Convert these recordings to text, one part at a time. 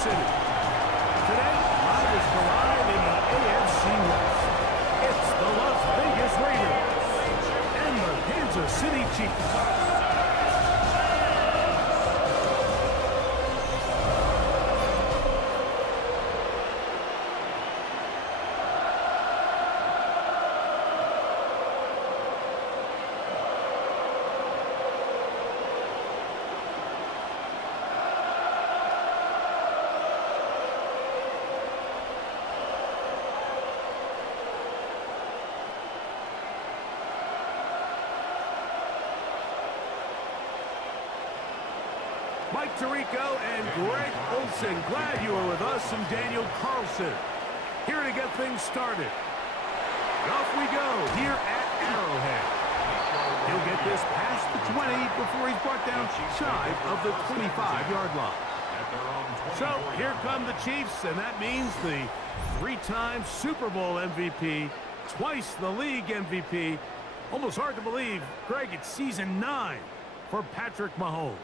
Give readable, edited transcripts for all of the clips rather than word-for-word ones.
City. Today, live is live in the AFC West. It's the Las Vegas Raiders and the Kansas City Chiefs. Mike Tirico and Greg Olsen, glad you are with us, and Daniel Carlson here to get things started. Off we go here at Arrowhead. He'll get this past the 20 before he's brought down shy of the 25-yard line. So here come the Chiefs, and that means the three-time Super Bowl MVP, twice the league MVP. Almost hard to believe, Greg, it's season 9 for Patrick Mahomes.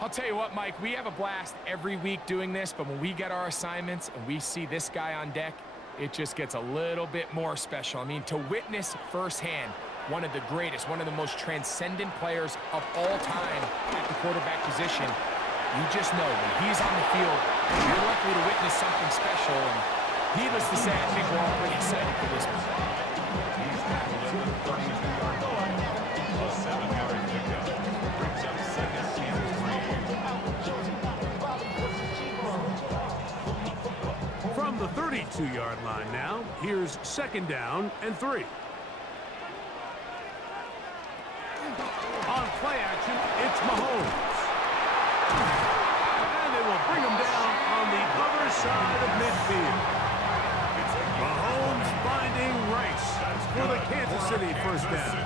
I'll tell you what, Mike, we have a blast every week doing this, but when we get our assignments and we see this guy on deck, it just gets a little bit more special. I mean, to witness firsthand one of the greatest, one of the most transcendent players of all time at the quarterback position, you just know when he's on the field, you're likely to witness something special. And needless to say, I think we're all pretty excited for this one. From the 32-yard line now, here's second down and 3. On play action, it's Mahomes. And they will bring him down on the other side of midfield. Mahomes finding Rice for the Kansas City first down.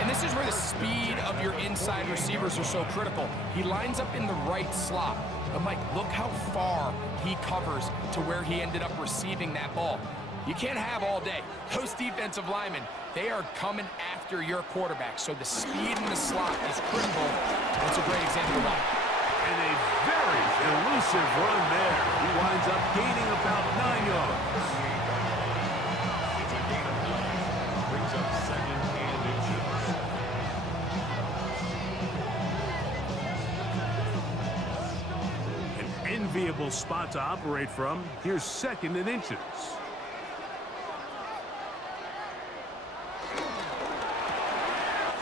And this is where the speed of your inside receivers are so critical. He lines up in the right slot. But, Mike, look how far he covers to where he ended up receiving that ball. You can't have all day. Those defensive linemen, they are coming after your quarterback. So the speed in the slot is critical. That's a great example of that. And a very elusive run there. He winds up gaining about 9 yards. It's a gain of 9. Brings up second and inches. Enviable spot to operate from. Here's second and inches.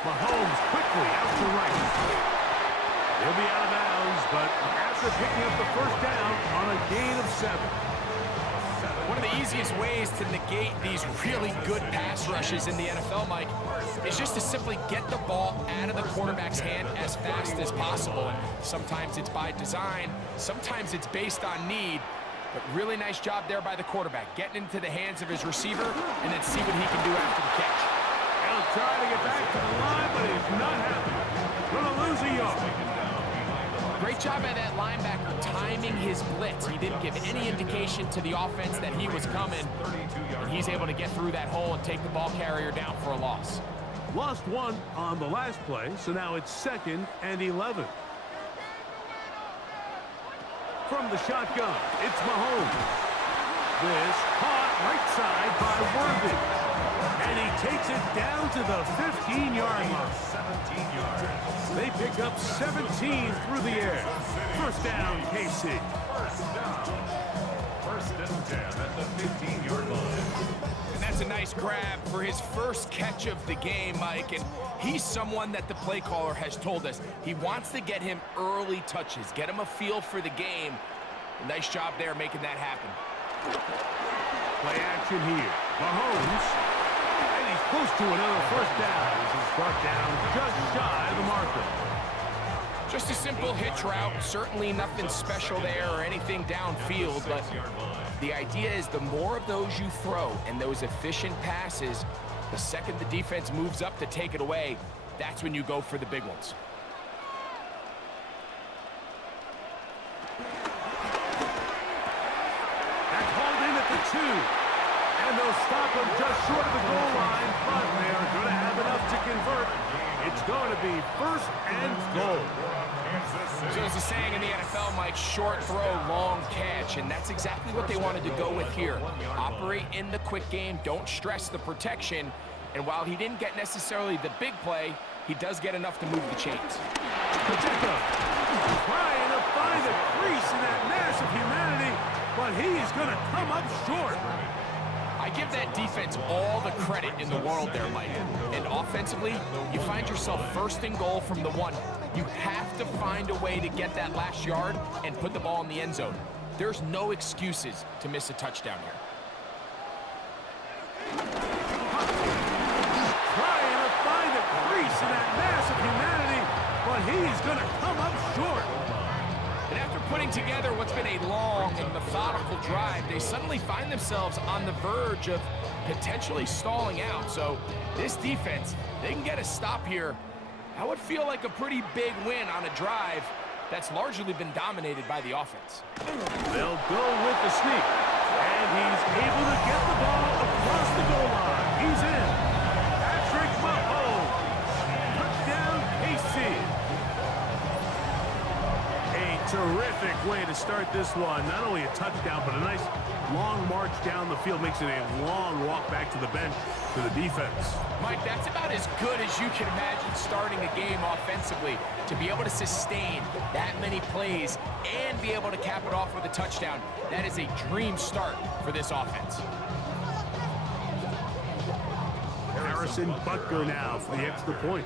Mahomes quickly out to right. He'll be out of bounds, but after picking up the first down on a gain of 7. One of the easiest ways to negate these really good pass rushes in the NFL, Mike, is just to simply get the ball out of the quarterback's hand as fast as possible. And sometimes it's by design, sometimes it's based on need, but really nice job there by the quarterback, getting into the hands of his receiver and then see what he can do after the catch. He'll try to get back to the line, but he's not happy. Gonna lose a yard. Great job by that linebacker timing his blitz. He didn't give any indication to the offense that he was coming, and he's able to get through that hole and take the ball carrier down for a loss. Lost one on the last play, so now it's second and 11. From the shotgun, it's Mahomes. This caught right side by Worthy. And he takes it down to the 15-yard line. 17 yards. They pick up 17 through the air. First down, KC. First down. First and 10 at the 15-yard line. And that's a nice grab for his first catch of the game, Mike. And he's someone that the play caller has told us he wants to get him early touches, get him a feel for the game. A nice job there making that happen. Play action here. Mahomes. And he's close to another first down as he's brought down just shy of the marker. Just a simple hitch route. Certainly nothing special there or anything downfield, but the idea is the more of those you throw and those efficient passes, the second the defense moves up to take it away, that's when you go for the big ones. That's hauled in at the 2. And they'll stop him just short of the goal line, but they're going to have enough to convert It's going to be first and goal. So there's a saying in the NFL, Mike, short throw, long catch, and that's exactly what they wanted to go with here. Operate in the quick game, don't stress the protection, and while he didn't get necessarily the big play, he does get enough to move the chains. Pacheco trying to find a crease in that mass of humanity, but he's going to come up short. I give that defense all the credit in the world there, Mike. And offensively, you find yourself first and goal from the 1. You have to find a way to get that last yard and put the ball in the end zone. There's no excuses to miss a touchdown here. Trying to find a crease in that mass of humanity, but he's going to come up short. And after putting together what's been a long and methodical drive, they suddenly find themselves on the verge of potentially stalling out. So this defense, they can get a stop here. That would feel like a pretty big win on a drive that's largely been dominated by the offense. They'll go with the sneak, and he's able to get the ball across the goal line. He's in. Patrick Mahomes. Touchdown, KC. Terrific way to start this one. Not only a touchdown, but a nice long march down the field. Makes it a long walk back to the bench for the defense. Mike, that's about as good as you can imagine starting a game offensively. To be able to sustain that many plays and be able to cap it off with a touchdown, that is a dream start for this offense. Harrison Butker now for the extra point.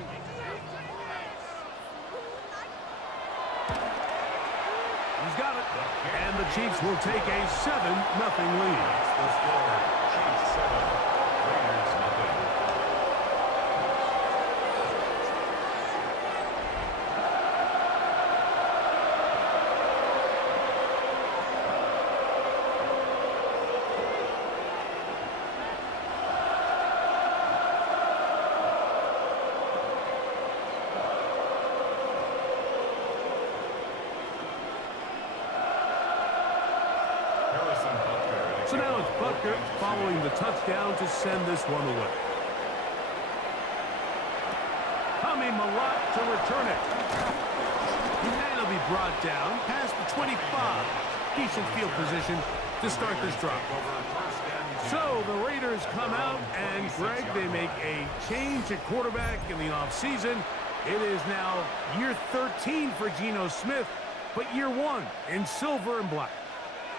He's got it. And the Chiefs will take a 7-0 lead. The score, Chiefs 7, Raiders nothing. So now it's Butker following the touchdown to send this one away. Tommy Malott to return it. And it'll be brought down past the 25. Decent field position to start this drive. So the Raiders come out, and Greg, they make a change at quarterback in the offseason. It is now year 13 for Geno Smith, but year 1 in silver and black.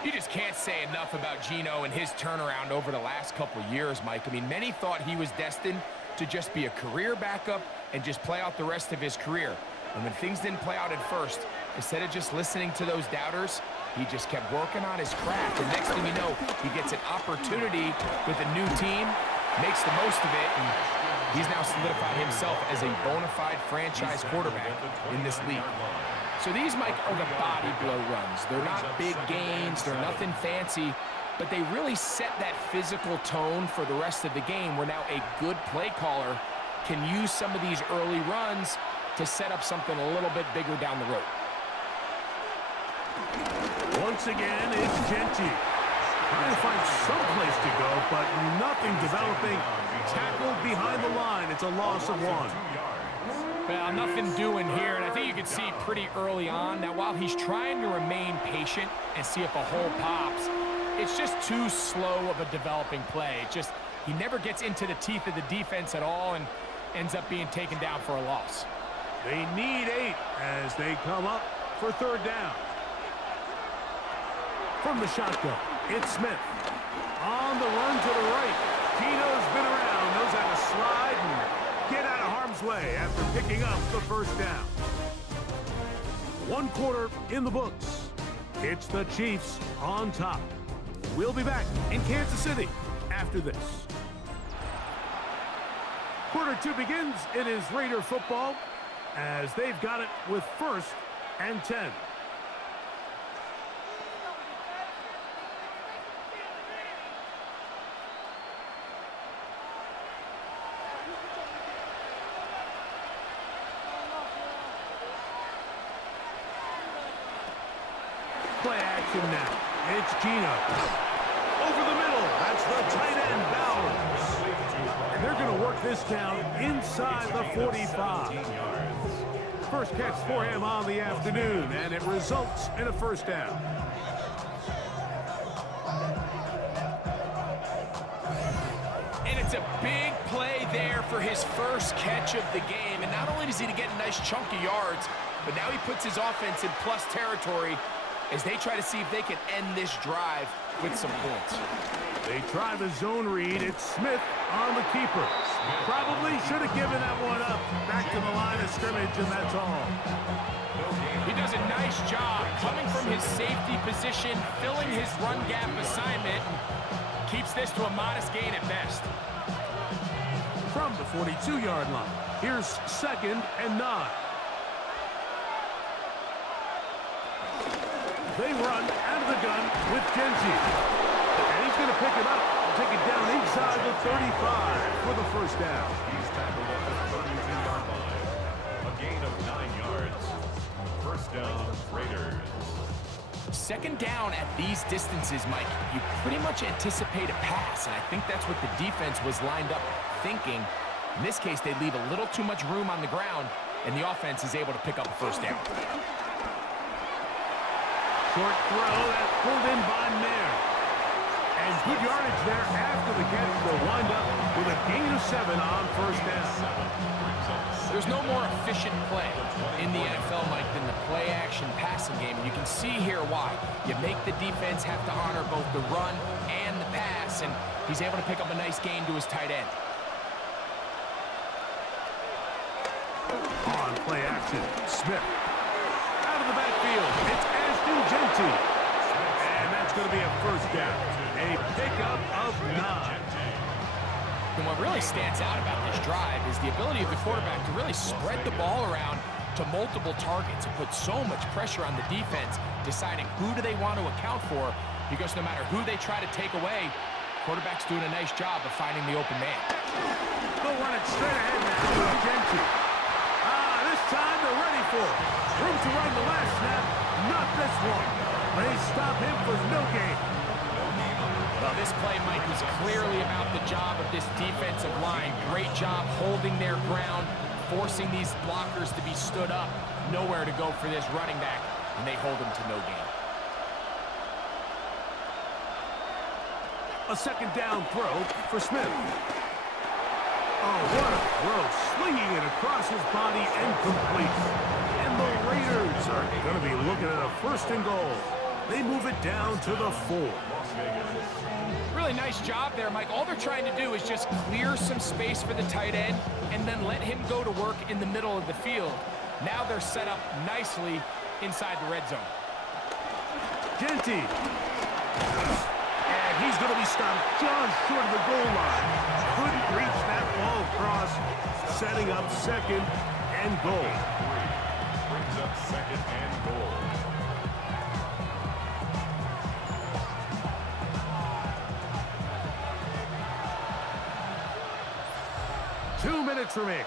You just can't say enough about Geno and his turnaround over the last couple years, Mike. I mean, many thought he was destined to just be a career backup and just play out the rest of his career. And when things didn't play out at first, instead of just listening to those doubters, he just kept working on his craft. And next thing you know, he gets an opportunity with a new team, makes the most of it, and he's now solidified himself as a bona fide franchise quarterback in this league. So these, Mike, are the body blow runs. They're not big gains. They're nothing fancy. But they really set that physical tone for the rest of the game, where now a good play caller can use some of these early runs to set up something a little bit bigger down the road. Once again, it's Genty. Trying to find some place to go, but nothing developing. Tackled behind the line. It's a loss of 1. Well, nothing doing here, and I think you can see pretty early on. Now, while he's trying to remain patient and see if a hole pops, it's just too slow of a developing play. It just, he never gets into the teeth of the defense at all and ends up being taken down for a loss. They need 8 as they come up for third down. From the shotgun, it's Smith. On the run to the right. Geno's been around, knows how to slide and get out of harm's way after picking up the first down. 1 quarter in the books. It's the Chiefs on top. We'll be back in Kansas City after this. Quarter 2 begins. It is Raider football as they've got it with 1st and 10. Play action now. It's Geno. Over the middle. That's the tight end, Bowers. And they're going to work this this down inside the 45. First catch for him on the afternoon, and it results in a first down. And it's a big play there for his first catch of the game. And not only does he get a nice chunk of yards, but now he puts his offense in plus territory as they try to see if they can end this drive with some points. They try the zone read. It's Smith on the keeper. Probably should have given that one up. Back to the line of scrimmage, and that's all. He does a nice job coming from his safety position, filling his run gap assignment. Keeps this to a modest gain at best. From the 42-yard line, here's 2nd and 9. They run out of the gun with Genji. And he's going to pick it up, take it down inside the 35 for the first down. He's tackled at the 32-yard line. A gain of 9 yards. First down, Raiders. Second down at these distances, Mike, you pretty much anticipate a pass, and I think that's what the defense was lined up thinking. In this case, they leave a little too much room on the ground, and the offense is able to pick up a first down. Short throw, that's pulled in by Mayer. And good yardage there after the catch. They'll wind up with a gain of 7 on first down. There's no more efficient play in the NFL, Mike, than the play-action passing game. And you can see here why. You make the defense have to honor both the run and the pass, and he's able to pick up a nice gain to his tight end. On play action, Smith. Out of the backfield, it's Genty. And that's going to be a first down. A pickup of 9. And what really stands out about this drive is the ability of the quarterback to really spread the ball around to multiple targets and put so much pressure on the defense, deciding who do they want to account for, because no matter who they try to take away, quarterback's doing a nice job of finding the open man. They'll run it straight ahead now with Genty. This time they're ready for it. Room to run the last snap. Not this one. They stop him for no gain. Well, this play, Mike, was clearly about the job of this defensive line. Great job holding their ground, forcing these blockers to be stood up. Nowhere to go for this running back, and they hold him to no gain. A second down throw for Smith. Oh, what a throw. Slinging it across his body and complete. And the Raiders are going to be looking at a 1st and goal. They move it down to the 4. Really nice job there, Mike. All they're trying to do is just clear some space for the tight end and then let him go to work in the middle of the field. Now they're set up nicely inside the red zone. Genty. And he's going to be stopped just short of the goal line. Couldn't reach that ball across, setting up 2nd and goal. Brings up 2nd and goal. Two minutes remaining.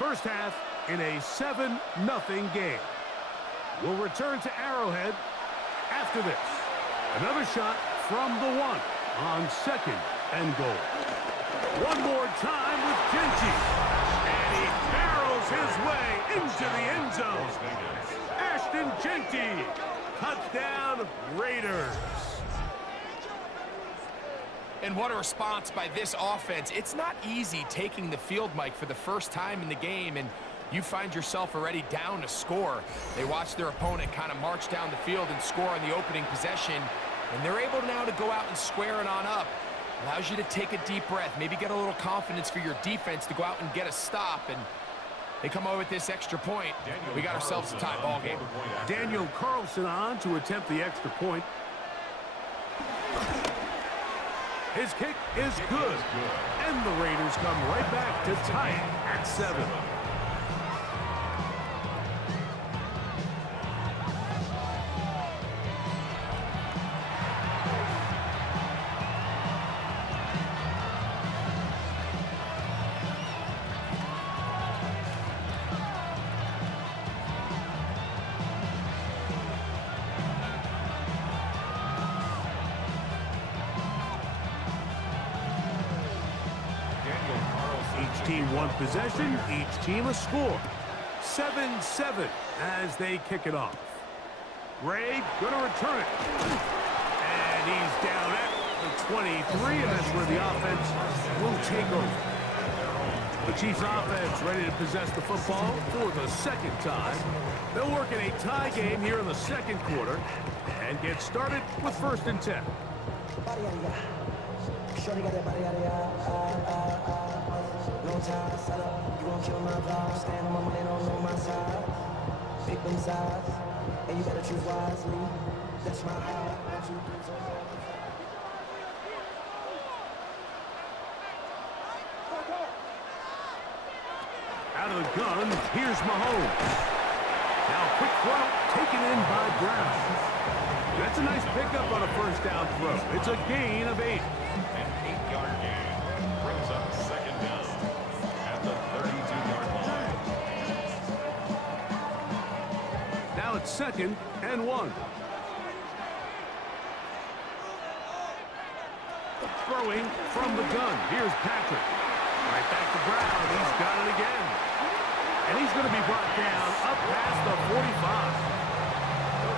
First half in a 7-0 game. We'll return to Arrowhead after this. Another shot from the 1 on 2nd and goal. One more time with Genty. And he barrels his way into the end zone. Ashton Genty. Touchdown, Raiders. And what a response by this offense. It's not easy taking the field, Mike, for the first time in the game, and you find yourself already down a score. They watch their opponent kind of march down the field and score on the opening possession, and they're able now to go out and square it on up. Allows you to take a deep breath, maybe get a little confidence for your defense to go out and get a stop, and they come over with this extra point. We got ourselves a tie ball game. Daniel Carlson on to attempt the extra point. His kick is good. And the Raiders come right back to tie it at 7. team one possession, each team a score. 7-7 as they kick it off. Gray going to return it. And he's down at the 23, and that's where the offense will take over. The Chiefs offense ready to possess the football for the second time. They'll work in a tie game here in the second quarter and get started with 1st and 10. Shorty got that body out of no time, set up, you gon' kill my vibe. Stand on my money, don't know my side. Pick them sides, and you better choose wisely. That's my high. Out of the gun, here's Mahomes. Now quick throw, taken in by Brown. That's a nice pickup on a 1st down throw. It's a gain of 8. An 8-yard gain brings up 2nd down at the 32-yard line. Now it's 2nd and 1. Throwing from the gun. Here's Patrick. Right back to Brown. He's got it again. And he's going to be brought down up past the 45.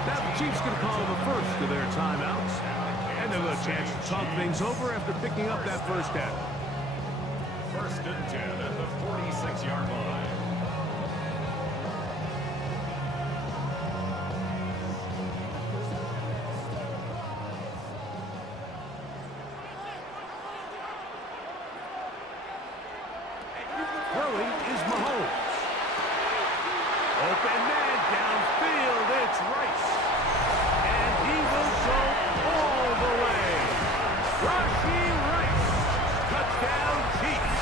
Now the Chiefs going to call the first of their timeouts. And they'll have a chance to talk things over after picking up that 1st down. 1st and 10 at the 46-yard line. Throwing is Mahomes. Open man downfield. It's Rice. And he will go all the way. Rashee Rice. Touchdown Chiefs.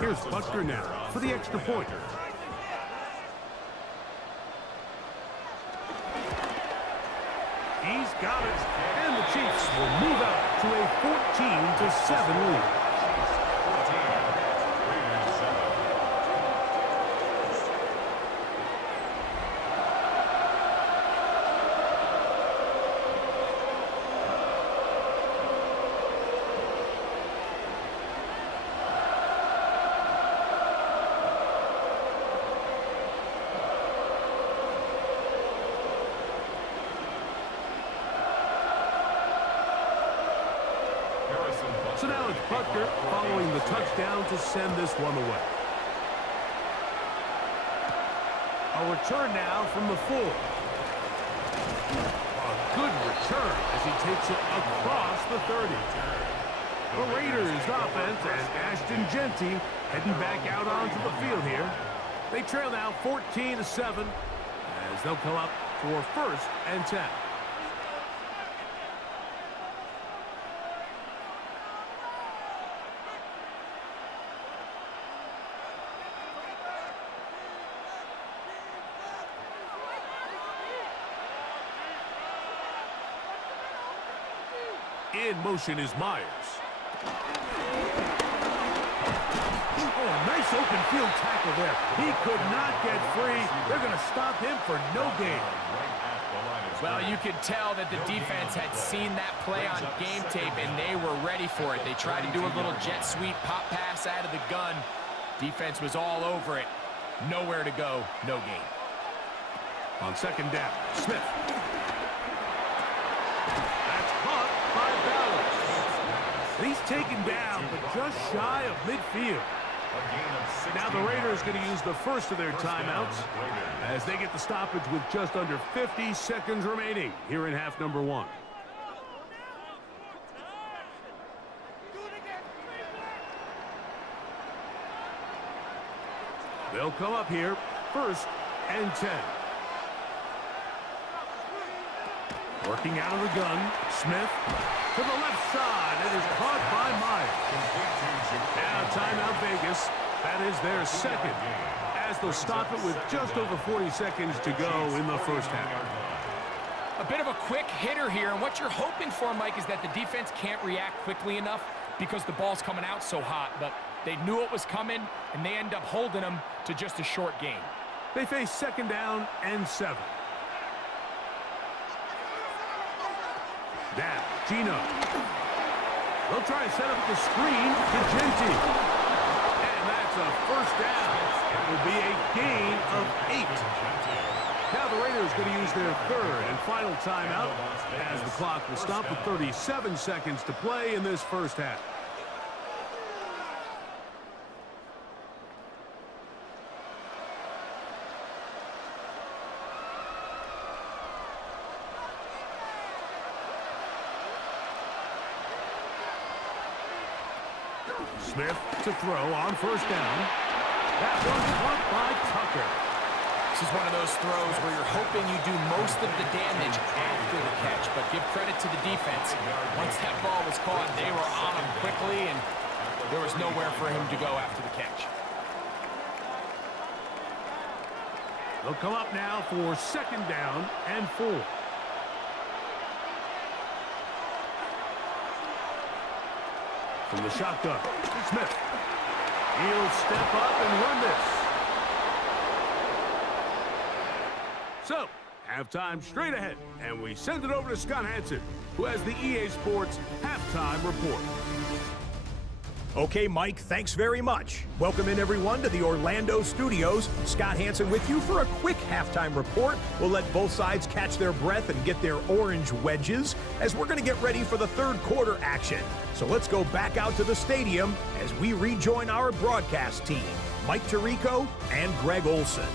Here's Butker now for the extra point. He's got it. And the Chiefs will move out to a 14-7 lead. So now it's Butker following the touchdown to send this one away. A return now from the 4. A good return as he takes it across the 30. The Raiders offense and Ashton Genty heading back out onto the field here. They trail now 14-7 as they'll come up for 1st and 10. In motion is Myers. Oh, nice open field tackle there. He could not get free. They're going to stop him for no gain. Well, you could tell that the defense had seen that play on game tape, and they were ready for it. They tried to do a little jet sweep pop pass out of the gun. Defense was all over it. Nowhere to go, no gain. On 2nd down, Smith. That's caught by Ballard. He's taken down, but just shy of midfield. Now the Raiders going to use the first of their timeouts as they get the stoppage with just under 50 seconds remaining here in half number 1. They'll come up here, 1st and 10. Working out of the gun, Smith to the left side. It is caught by Myers. Now timeout Vegas. That is their second, as they'll stop it with just over 40 seconds to go in the first half. A bit of a quick hitter here, and what you're hoping for, Mike, is that the defense can't react quickly enough because the ball's coming out so hot, but they knew it was coming, and they end up holding them to just a short gain. They face 2nd down and 7. Now, Gino. They'll try to set up the screen to Genty. And that's a first down. It will be a gain of 8. Now the Raiders going to use their 3rd and final timeout as the clock will stop with 37 seconds to play in this first half. Smith to throw on first down. That one caught by Tucker. This is one of those throws where you're hoping you do most of the damage after the catch, but give credit to the defense. Once that ball was caught, they were on him quickly, and there was nowhere for him to go after the catch. They'll come up now for 2nd down and 4. From the shotgun, Smith. He'll step up and run this. So, halftime straight ahead, and we send it over to Scott Hansen, who has the EA Sports Halftime Report. Okay, Mike, thanks very much. Welcome in, everyone, to the Orlando studios. Scott Hansen with you for a quick halftime report. We'll let both sides catch their breath and get their orange wedges as we're going to get ready for the 3rd quarter action. So let's go back out to the stadium as we rejoin our broadcast team, Mike Tirico and Greg Olson.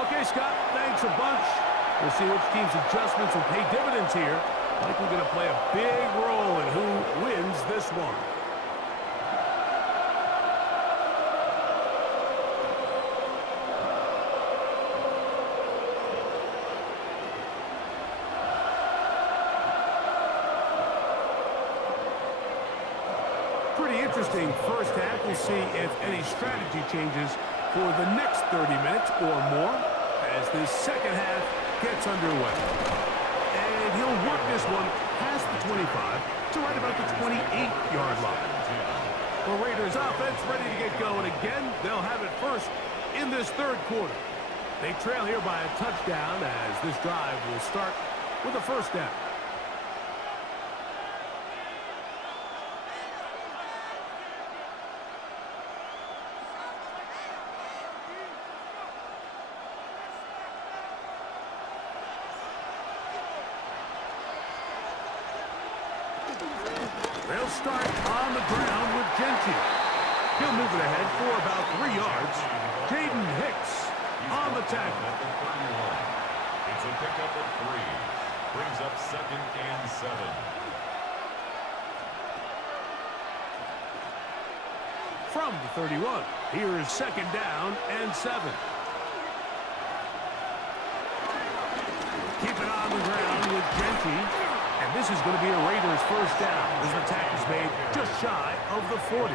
Okay, Scott, thanks a bunch. We'll see which team's adjustments will pay dividends here. Likely going to play a big role in who wins this one. Pretty interesting first half. We'll see if any strategy changes for the next 30 minutes or more as this second half gets underway. And he'll work this one past the 25 to right about the 28-yard line. The Raiders offense ready to get going again. They'll have it first in this 3rd quarter. They trail here by a touchdown as this drive will start with a first down. They'll start on the ground with Genty. He'll move it ahead for about 3 yards. Jaden Hicks on the tackle. It's a pickup of 3. Brings up 2nd and 7. From the 31, here is 2nd down and 7. Keep it on the ground with Genty. And this is going to be a Raiders first down as the tackle's made just shy of the 40.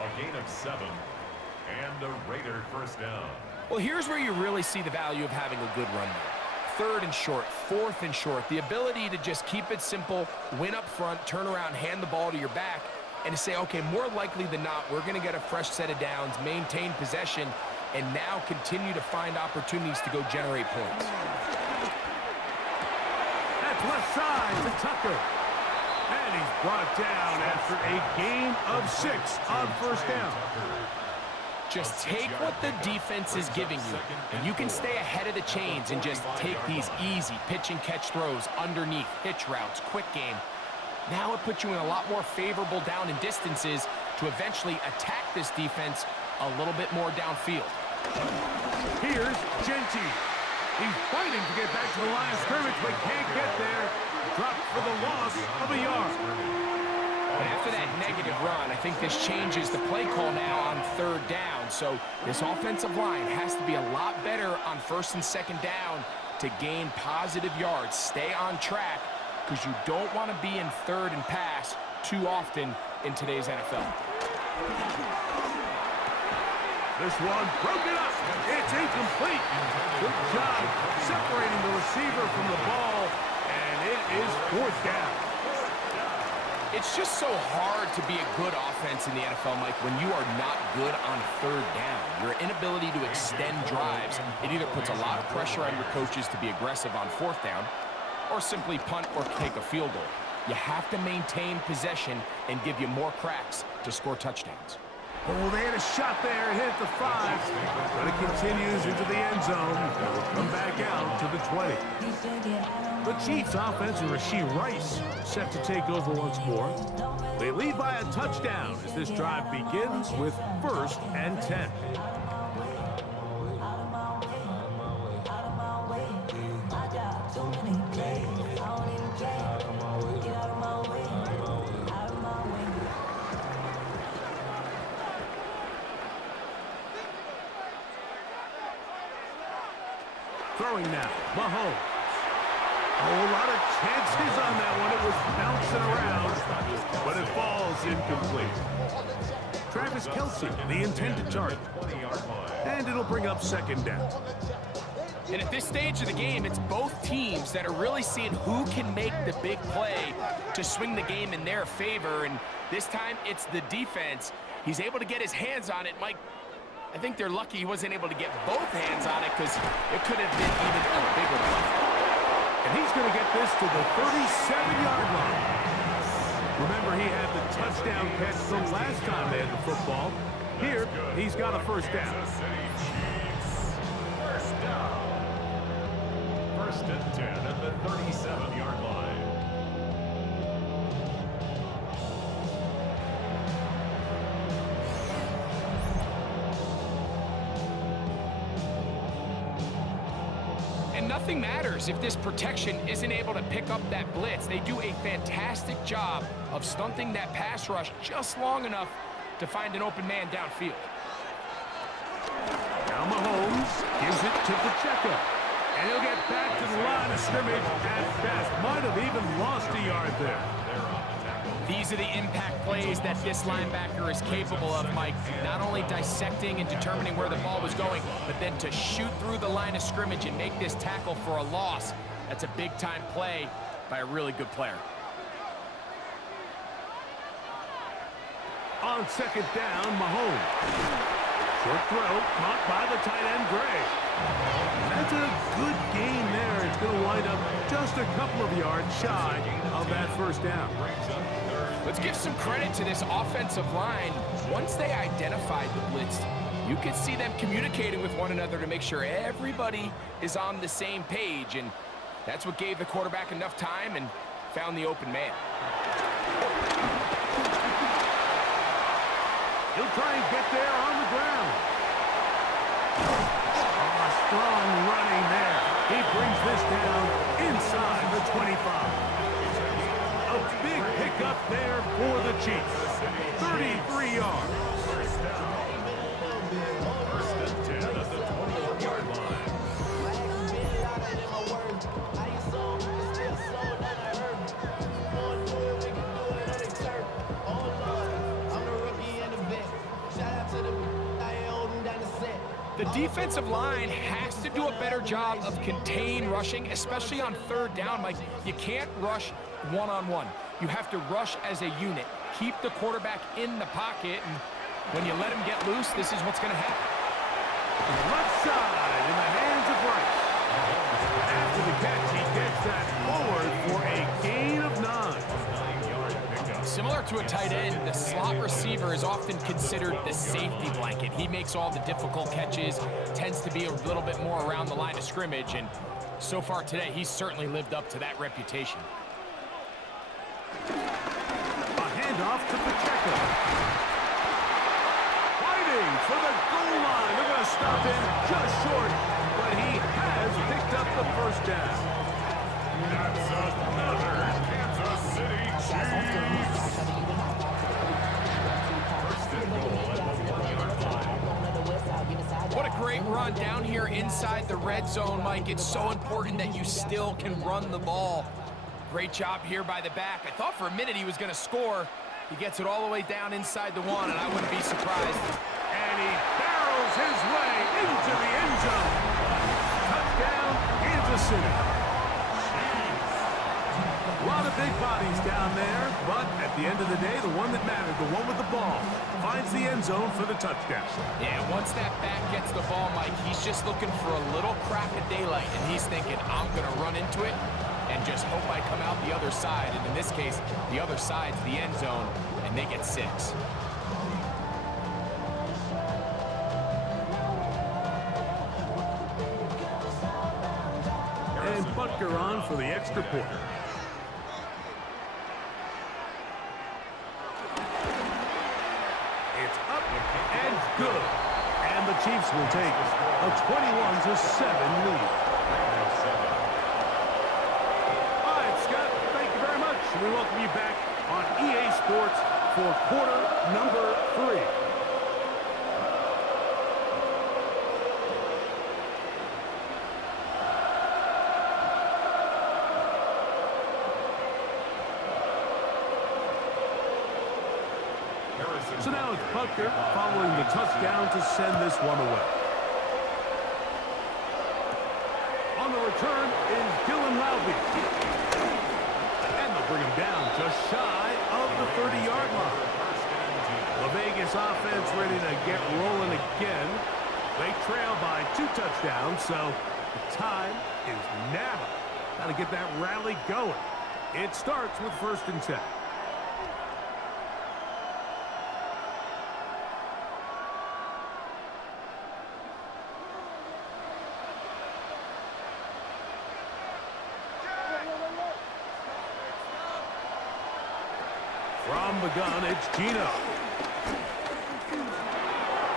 A gain of 7 and a Raider first down. Well, here's where you really see the value of having a good run there. 3rd and short, 4th and short. The ability to just keep it simple, win up front, turn around, hand the ball to your back, and to say, okay, more likely than not, we're going to get a fresh set of downs, maintain possession, and now continue to find opportunities to go generate points. Left side to Tucker. And he's brought down after a gain of 6 on first down. Just take what the defense is giving you, and you can stay ahead of the chains and just take these easy pitch and catch throws underneath, hitch routes, quick game. Now it puts you in a lot more favorable down and distances to eventually attack this defense a little bit more downfield. Here's Genty. He's fighting to get back to the line of scrimmage, but can't get there. Dropped for the loss of a yard. And after that negative run, I think this changes the play call now on third down. So this offensive line has to be a lot better on first and second down to gain positive yards. Stay on track because you don't want to be in third and pass too often in today's NFL. This one broken up. It's incomplete. Good job separating the receiver from the ball, and it is fourth down. It's just so hard to be a good offense in the NFL, Mike, when you are not good on third down. Your inability to extend drives, it either puts a lot of pressure on your coaches to be aggressive on fourth down or simply punt or take a field goal. You have to maintain possession and give you more cracks to score touchdowns. Oh, they had a shot there, hit the 5, but it continues into the end zone. It will come back out to the 20. The Chiefs offense and Rashee Rice set to take over once more. They lead by a touchdown as this drive begins with 1st and 10. Throwing now, Mahomes. Oh, a lot of chances on that one. It was bouncing around, but it falls incomplete. Travis Kelce, the intended target. And it'll bring up 2nd down. And at this stage of the game, it's both teams that are really seeing who can make the big play to swing the game in their favor. And this time, it's the defense. He's able to get his hands on it. Mike, I think they're lucky he wasn't able to get both hands on it because it could have been even a bigger play. And he's going to get this to the 37-yard line. Remember, he had the touchdown catch the last time they had the football. Here, he's got a 1st down. First down. 1st and 10 at the 37-yard line. And nothing matters if this protection isn't able to pick up that blitz. They do a fantastic job of stunting that pass rush just long enough to find an open man downfield. Now Mahomes gives it to Pacheco. And he'll get back to the line of scrimmage at best. Might have even lost a yard there. These are the impact plays that this linebacker is capable of, Mike. Not only dissecting and determining where the ball was going, but then to shoot through the line of scrimmage and make this tackle for a loss. That's a big-time play by a really good player. On 2nd down, Mahomes. Short throw, caught by the tight end, Gray. That's a good gain there. It's going to wind up just a couple of yards shy of that 1st down. Let's give some credit to this offensive line. Once they identified the blitz, you could see them communicating with one another to make sure everybody is on the same page, and that's what gave the quarterback enough time and found the open man. He'll try and get there on the ground. Oh, strong running there. He brings this down inside the 25. A big pickup there for the Chiefs. 33 yards. First down. 1st and 10 at the 21-yard line. The defensive line has to do a better job of contain rushing, especially on 3rd down, Mike. You can't rush one-on-one. You have to rush as a unit. Keep the quarterback in the pocket, and when you let him get loose, this is what's going to happen. Left side in the hands of Rice. After the catch, he gets that forward for a gain of 9. Similar to a tight end, the slot receiver is often considered the safety blanket. He makes all the difficult catches, tends to be a little bit more around the line of scrimmage, and so far today, he's certainly lived up to that reputation. A handoff to Pacheco. Fighting for the goal line. They're going to stop him just short, but he has picked up the 1st down. That's another Kansas City Chiefs on down here inside the red zone, Mike, it's so important that you still can run the ball. Great job here by the back. I thought for a minute he was going to score. He gets it all the way down inside the one, and I wouldn't be surprised. And he barrels his way into the end zone. Touchdown, Kansas City. A lot of big bodies down there, but at the end of the day, the one that mattered, the one with the ball, finds the end zone for the touchdown. Yeah, once that back gets the ball, Mike, he's just looking for a little crack of daylight, and he's thinking, I'm going to run into it and just hope I come out the other side. And in this case, the other side's the end zone, and they get 6. And Butker on for the extra point. It's up and good. And the Chiefs will take a 21-7 lead. All right, Scott, thank you very much. We welcome you back on EA Sports for quarter number 3. So now it's Butker following the touchdown to send this one away. On the return is Dylan Lowby. And they'll bring him down just shy of the 30-yard line. The Vegas offense ready to get rolling again. They trail by 2 touchdowns, so the time is now. Got to get that rally going. It starts with 1st and 10. From the gun, it's Gino.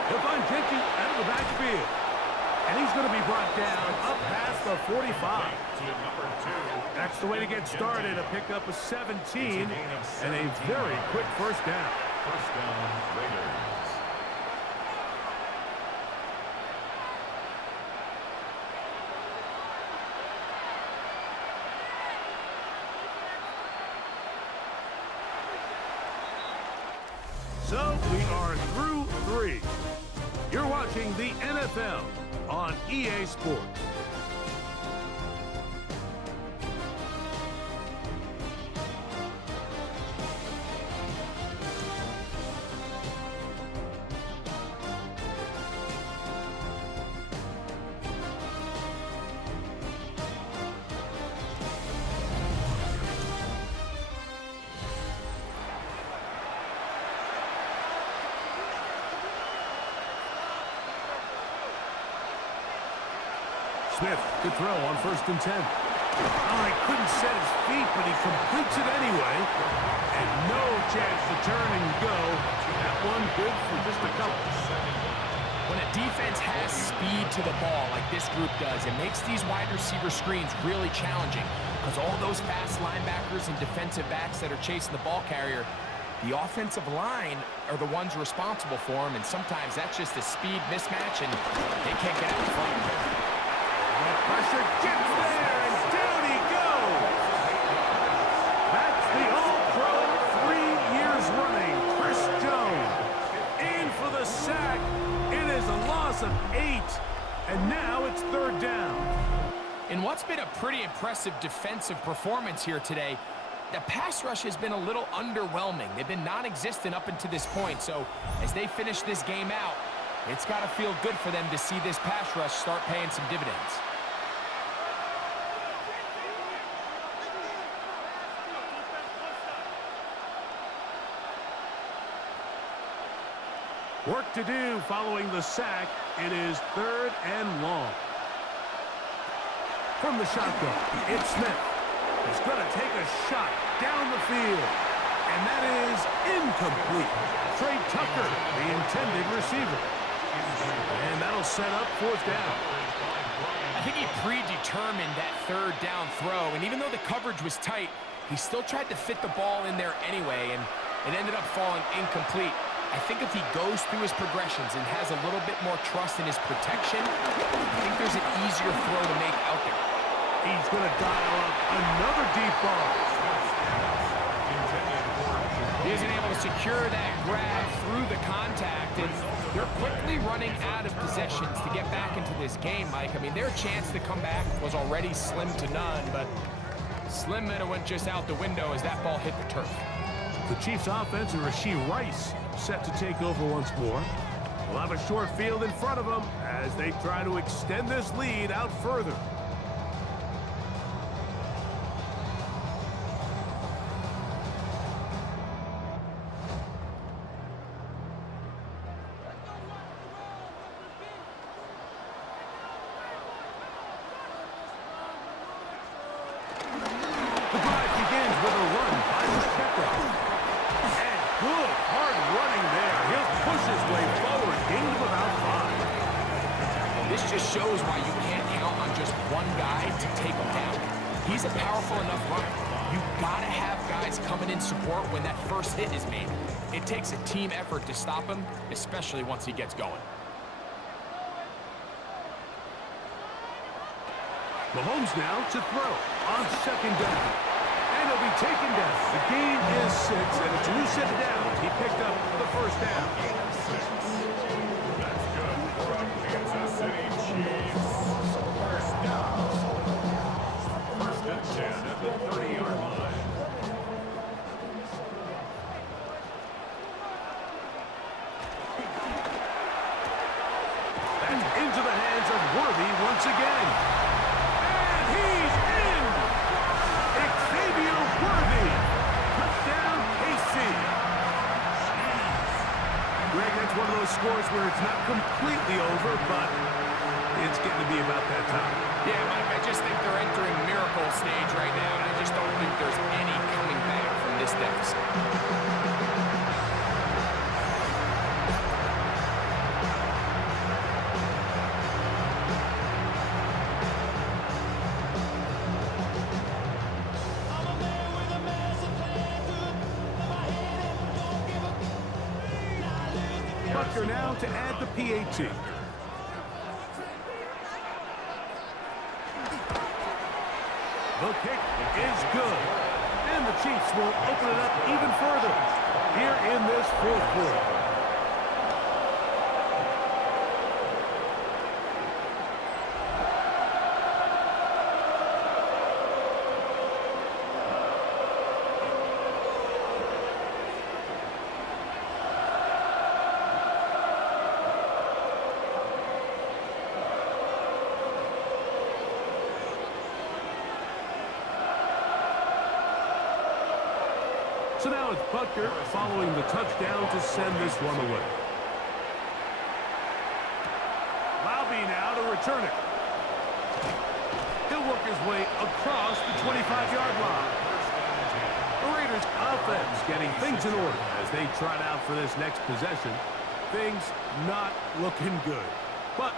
He'll find Jenkins out of the backfield. And he's going to be brought down up past the 45. That's the way to get started. A pickup of 17 and a very quick first down. First down, Raiders. So we are through 3. You're watching the NFL on EA Sports. Smith, good throw on 1st and 10. Oh, he couldn't set his feet, but he completes it anyway. And no chance to turn and go. That one good for just a couple. When a defense has speed to the ball like this group does, it makes these wide receiver screens really challenging because all those fast linebackers and defensive backs that are chasing the ball carrier, the offensive line are the ones responsible for them, and sometimes that's just a speed mismatch, and they can't get out in front. Pressure gets there, and down he goes. That's the All-Pro 3 years running, Chris Jones. In for the sack. It is a loss of 8, and now it's 3rd down. In what's been a pretty impressive defensive performance here today, the pass rush has been a little underwhelming. They've been non-existent up until this point, so as they finish this game out, it's got to feel good for them to see this pass rush start paying some dividends. Work to do following the sack. It is 3rd and long. From the shotgun, it's Smith. He's going to take a shot down the field. And that is incomplete. Trey Tucker, the intended receiver. And that'll set up 4th down. I think he predetermined that 3rd down throw, and even though the coverage was tight, he still tried to fit the ball in there anyway, and it ended up falling incomplete. I think if he goes through his progressions and has a little bit more trust in his protection, I think there's an easier throw to make out there. He's going to dial up another deep ball. He isn't able to secure that grab through the contact, and they're quickly running out of possessions to get back into this game, Mike. I mean, their chance to come back was already slim to none, but slim might have went just out the window as that ball hit the turf. The Chiefs' offense and Rashee Rice set to take over once more. We'll have a short field in front of them as they try to extend this lead out further. The drive begins with a run by Pacheco. And good, hard running there. He'll push his way forward, gain of about 5. This just shows why you can't count on just one guy to take him down. He's a powerful enough runner. You've got to have guys coming in support when that first hit is made. It takes a team effort to stop him, especially once he gets going. Mahomes now to throw on second down. And he'll be taken down. The gain is 6, and it's Lucid down. He picked up the first down. That's good for Kansas City Chiefs. First down. First and 10 at the 30-yard line. That's into the hands of Worthy once again. He's in! Xavier Worthy! Touchdown, KC! Greg, that's one of those scores where it's not completely over, but it's getting to be about that time. Yeah, Mike, I just think they're entering miracle stage right now, and I just don't think there's any coming back from this deficit. Butker now to add the PAT. The kick is good. And the Chiefs will open it up even further here in this fourth quarter. So now it's Butker following the touchdown to send this one away. Laube now to return it. He'll work his way across the 25-yard line. The Raiders' offense getting things in order as they trot out for this next possession. Things not looking good. But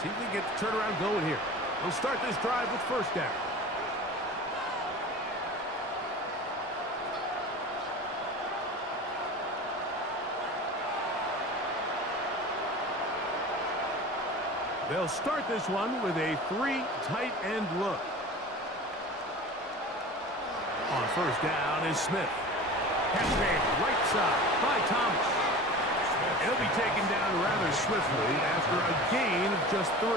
see if we can get the turnaround going here. They'll start this drive with first down. They'll start this one with a 3 tight end look. On first down is Smith. Catch made right side by Thomas. He'll be taken down rather swiftly after a gain of just 3.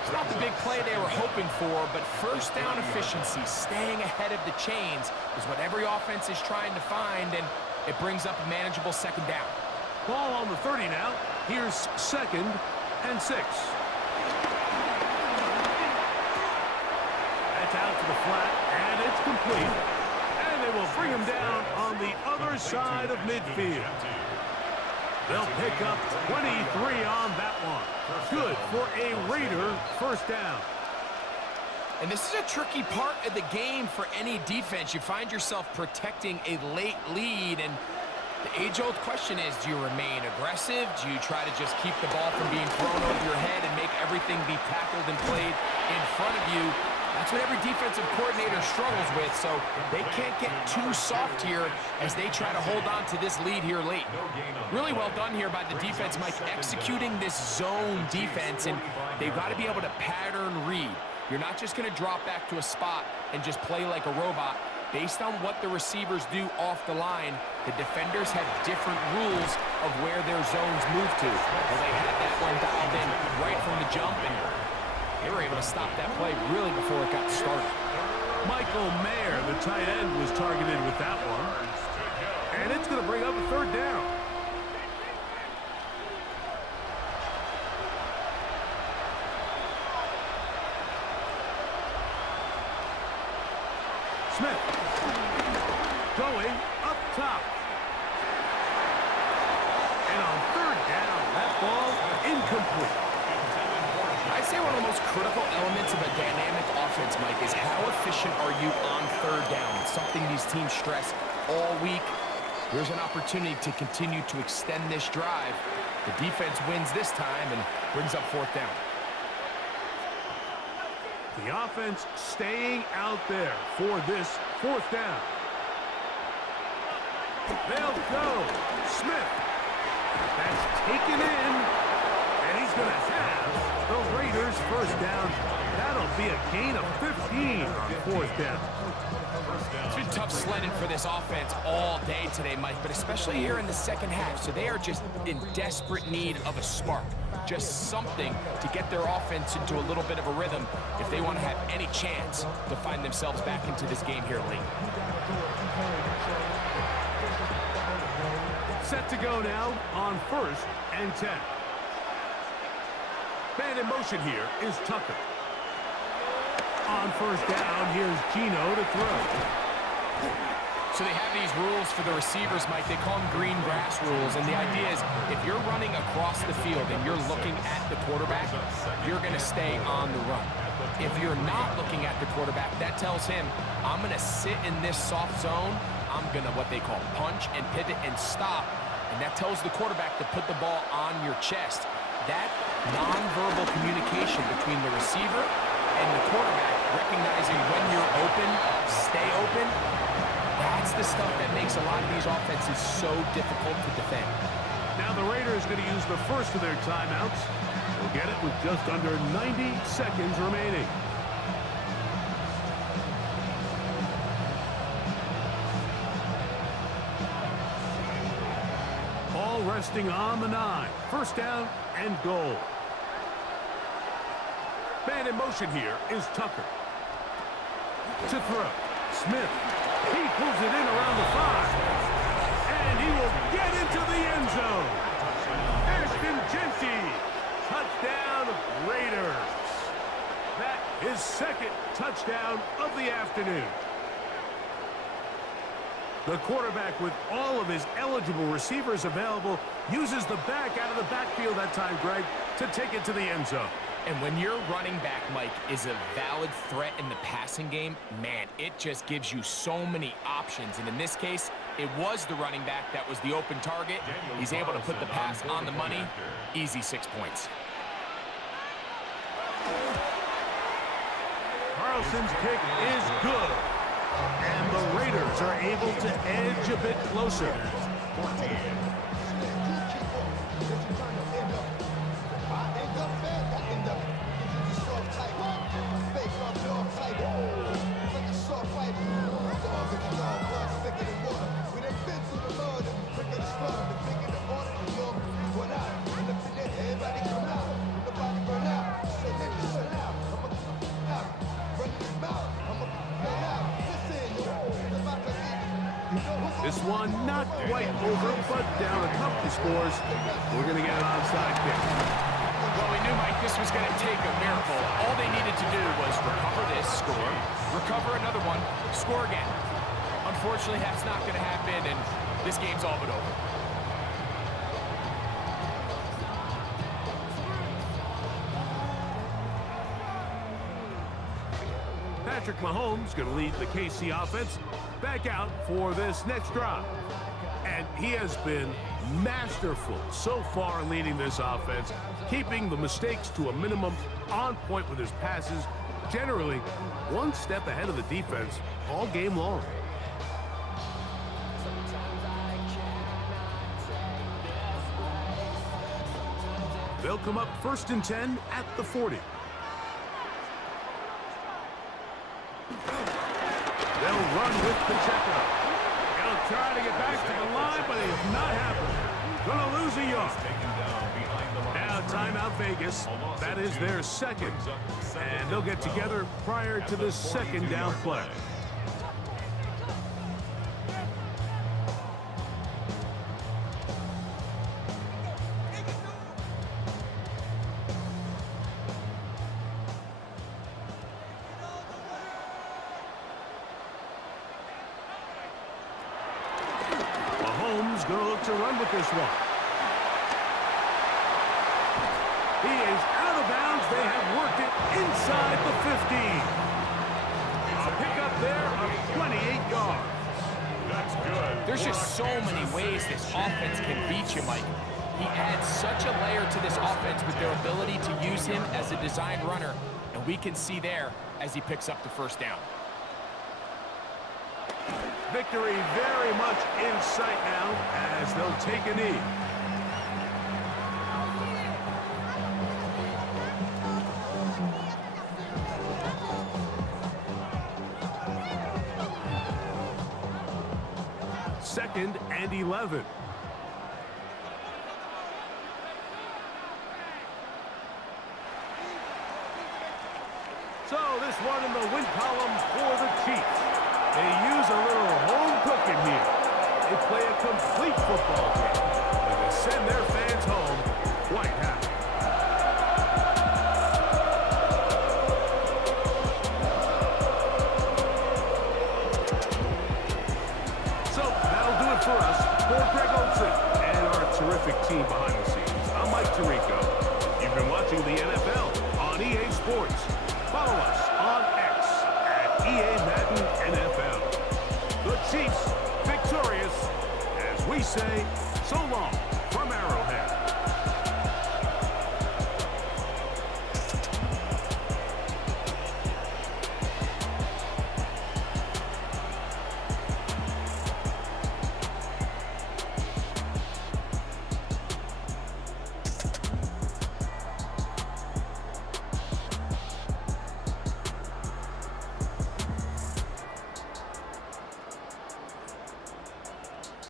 It's not the big play they were hoping for, but first down efficiency, staying ahead of the chains, is what every offense is trying to find, and it brings up a manageable second down. Ball on the 30 now. Here's second and 6. That's out to the flat, and it's complete. And they will bring him down on the other side of midfield. They'll pick up 23 on that one. Good for a Raider first down. And this is a tricky part of the game for any defense. You find yourself protecting a late lead, and the age-old question is, do you remain aggressive? Do you try to just keep the ball from being thrown over your head and make everything be tackled and played in front of you? That's what every defensive coordinator struggles with, so they can't get too soft here as they try to hold on to this lead here late. Really well done here by the defense, Mike, executing this zone defense, and they've got to be able to pattern read. You're not just going to drop back to a spot and just play like a robot. Based on what the receivers do off the line, the defenders have different rules of where their zones move to. Well, they had that one dialed in right from the jump, and they were able to stop that play really before it got started. Michael Mayer, the tight end, was targeted with that one. And it's going to bring up a third down. Smith. Going up top. And on third down, that ball incomplete. I'd say one of the most critical elements of a dynamic offense, Mike, is how efficient are you on third down? It's something these teams stress all week. There's an opportunity to continue to extend this drive. The defense wins this time and brings up fourth down. The offense staying out there for this fourth down. They'll go. Smith. That's taken in. And he's going to have the Raiders first down. That'll be a gain of 15 on fourth down. It's been tough sledding for this offense all day today, Mike, but especially here in the second half. So they are just in desperate need of a spark. Just something to get their offense into a little bit of a rhythm if they want to have any chance to find themselves back into this game here late. Set to go now on 1st and 10. Man in motion here is Tucker. On first down, here's Gino to throw. So they have these rules for the receivers, Mike. They call them green grass rules, and the idea is if you're running across the field and you're looking at the quarterback, you're going to stay on the run. If you're not looking at the quarterback, that tells him, I'm going to sit in this soft zone. I'm going to what they call punch and pivot and stop, and that tells the quarterback to put the ball on your chest. That nonverbal communication between the receiver and the quarterback, recognizing when you're open, stay open, that's the stuff that makes a lot of these offenses so difficult to defend. Now the Raiders going to use the first of their timeouts. They'll get it with just under 90 seconds remaining. Ball resting on the 9. First down and goal. Man in motion here is Tucker. To throw. Smith. He pulls it in around the 5. And he will get into the end zone. Ashton Genty. Touchdown, Raiders. That is second touchdown of the afternoon. The quarterback, with all of his eligible receivers available, uses the back out of the backfield that time, Greg, to take it to the end zone. And when your running back, Mike, is a valid threat in the passing game, man, it just gives you so many options. And in this case, it was the running back that was the open target. He's able to put the pass on the money. Easy 6 points. Carlson's kick is good. And the Raiders are able to edge a bit closer. This one not quite over, but down a couple scores. We're going to get an onside kick. Well, we knew, Mike, this was going to take a miracle. All they needed to do was recover this, score, recover another one, score again. Unfortunately, that's not going to happen, and this game's all but over. Patrick Mahomes going to lead the KC offense back out for this next drive. And he has been masterful so far in leading this offense, keeping the mistakes to a minimum, on point with his passes, generally one step ahead of the defense all game long. They'll come up 1st and 10 at the 40. They'll run with Pacheco. He'll try to get back to the line, but it is not happening. Gonna lose a yard. Now timeout Vegas. That is their second. And they'll get together prior to the second down play. Mahomes going to look to run with this one. He is out of bounds. They have worked it inside the 15. A pickup there of 28 yards. That's good. There's just so many ways this offense can beat you, Mike. He adds such a layer to this offense with their ability to use him as a design runner, and we can see there as he picks up the first down. Victory very much in sight now as they'll take a knee. Second and 11. So this one in the win column for the Chiefs. They use a little home cooking here. They play a complete football game. And they send their fans home quite happy. So that'll do it for us. For Greg Olsen and our terrific team behind the scenes, I'm Mike Tirico. You've been watching the NFL on EA Sports. Follow us on X at EA Madden NFL. The Chiefs victorious as we say so long from Arrowhead.